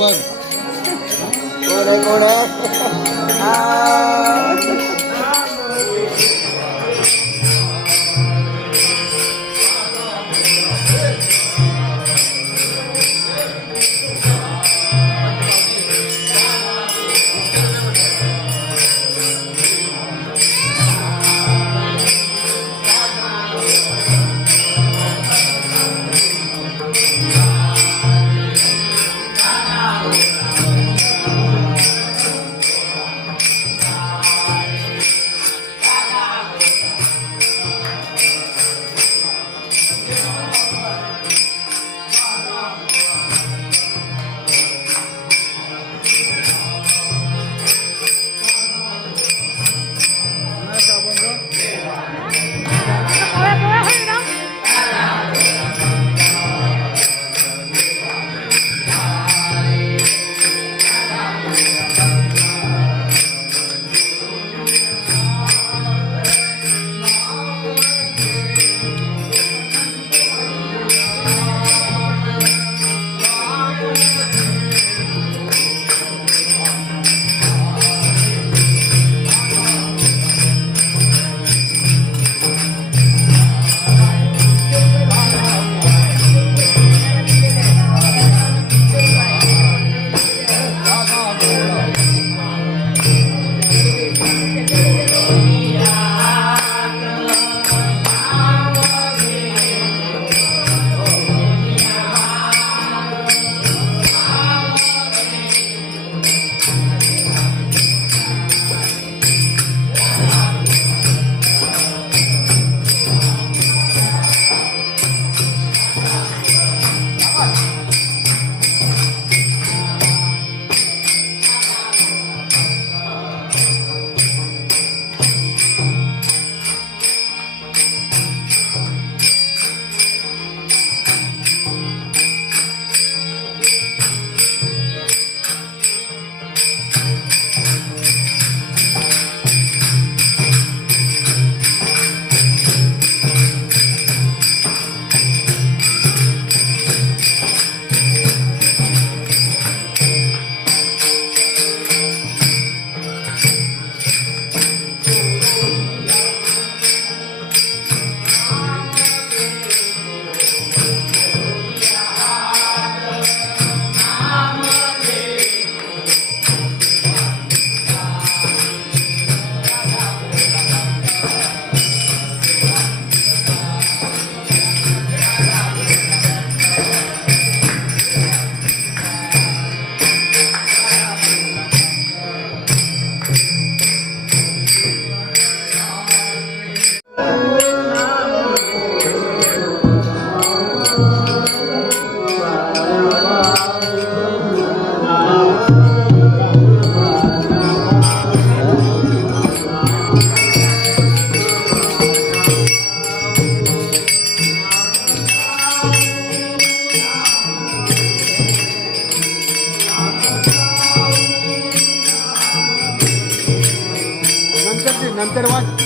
बघ कोण आहे कोण आहे नंतर वाट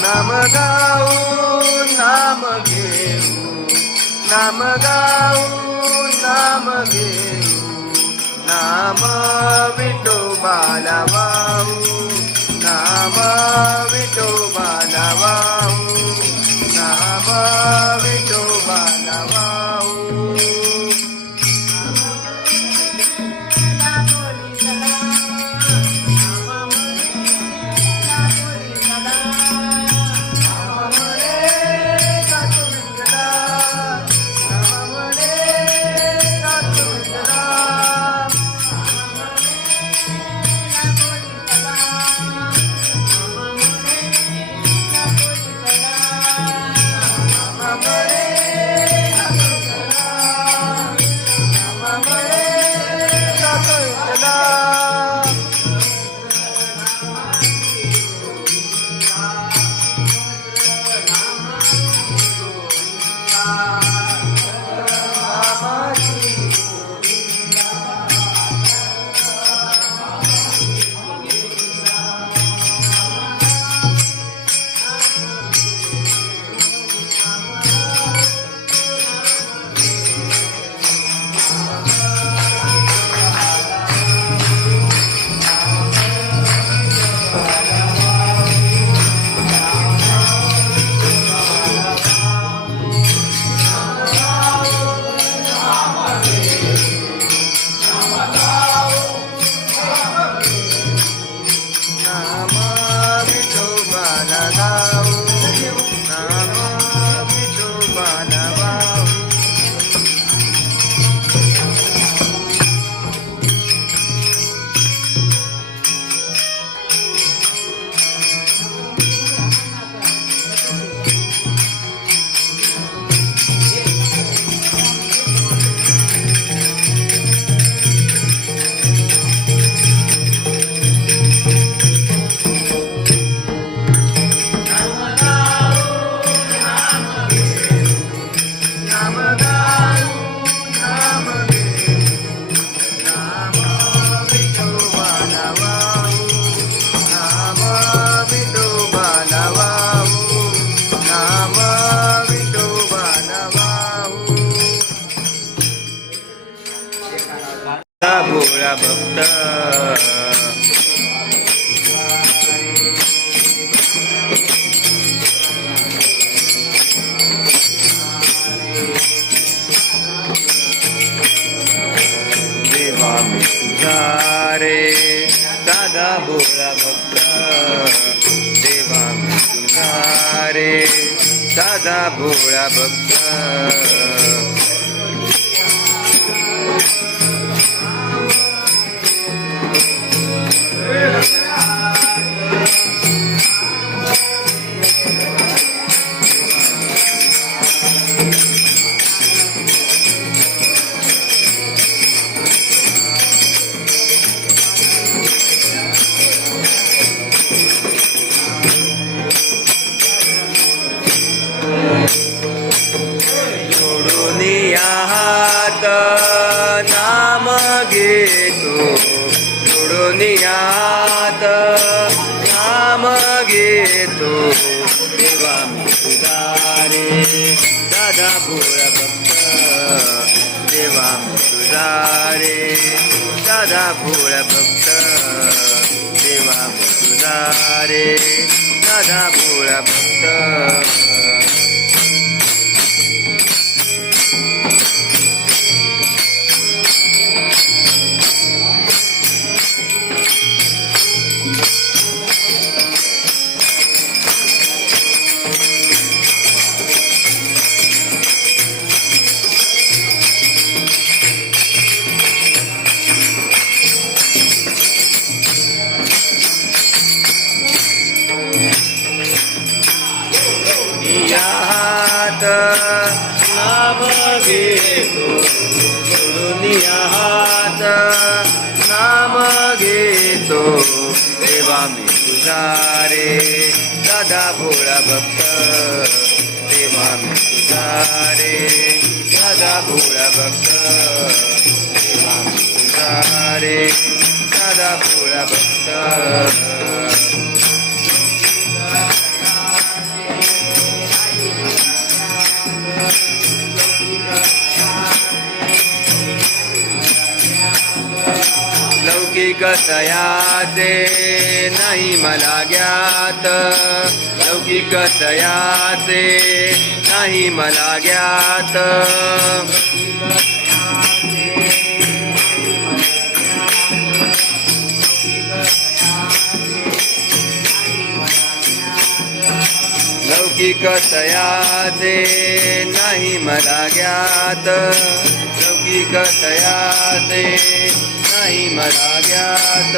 नाम गाऊ नाम घेऊ नाम गाऊ नाम घेऊ नाम विठोबाला वाहू नाम विठोबाला वाहू नाम विठोबाला वाहू भोळा भक्त देवा मी तुझा रे दादा भोळा भक्त देवा मी तुझा रे दादा भोळा भक्त देवा मी तुझा रे साधा भोळा भक्त देवा मी तुझा रे साधा भोळा भक्त देवा मी तुझा रे साधा भोळा भक्त हात नाम घेतो सोडून हात नाम घेतो देवा मी तुझा रे साधा भोळा भक्त देवा मी तुझा रे साधा भोळा भक्त देवा मी तुझा रे साधा भोळा भक्त लौकिक सयाचे नाही मला ज्ञात लौकिक सयाचे नाही मला ज्ञात लौकिक सयाचे नाही मला ज्ञात लौकिक सयाचे नाही मला ज्ञात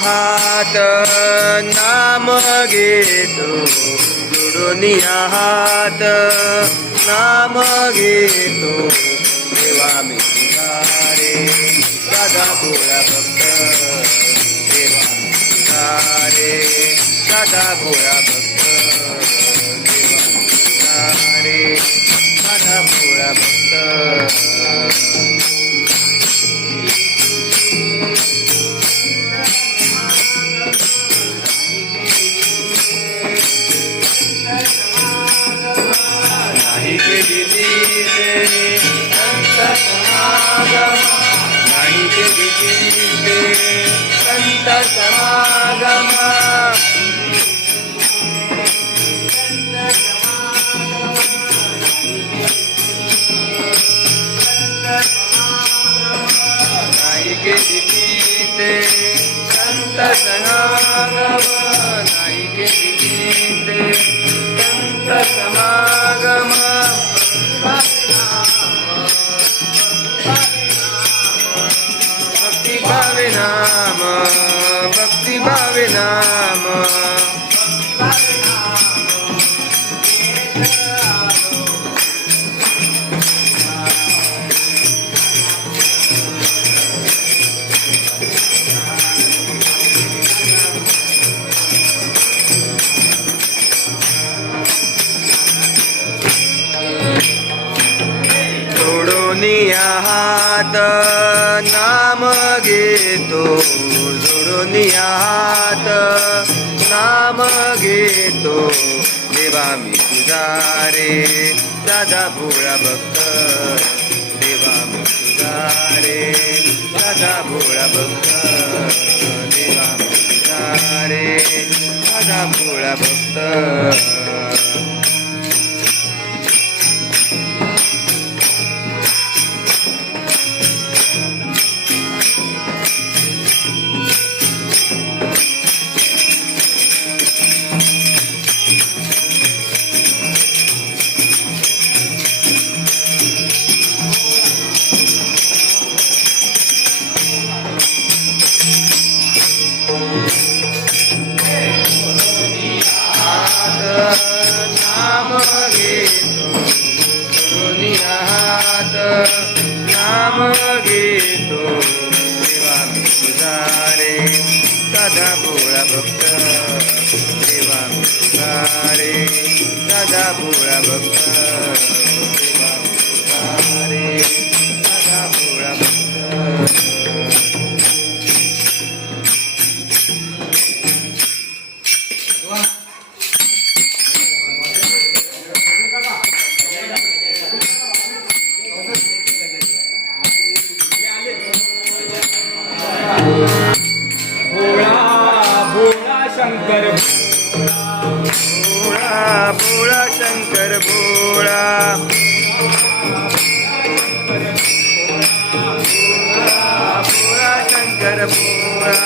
हात नाम घेतो जोडून हात नाम घेतो देवा मी तुझा रे साधा भोळा भक्त देवा मी तुझा रे साधा भोळा भक्त देवा मी तुझा रे साधा भोळा भक्त नाही के दिलीसे संत समागम नाही के दिलीसे संत समागम नाही के दिलीसे संत समागम नाही के दिलीसे संत समागम भक्ति भावे नाम भक्ति भावे नाम हात नाम घेतो जोडून हात नाम घेतो देवा मी तुझा रे साधा भोळा भक्त देवा मी तुझा रे साधा भोळा भक्त देवा मी तुझा रे साधा भोळा भक्त जोडून हात नाम घेतो देवा मी तुझा रे साधा भोळा भक्त देवा मी तुझा रे साधा भोळा भक्त देवा मी तुझा रे साधा भोळा भक्त शंकर भोळा भोळा शंकर भोळा भोळा शंकर भोळा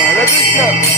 बाळकृष्ण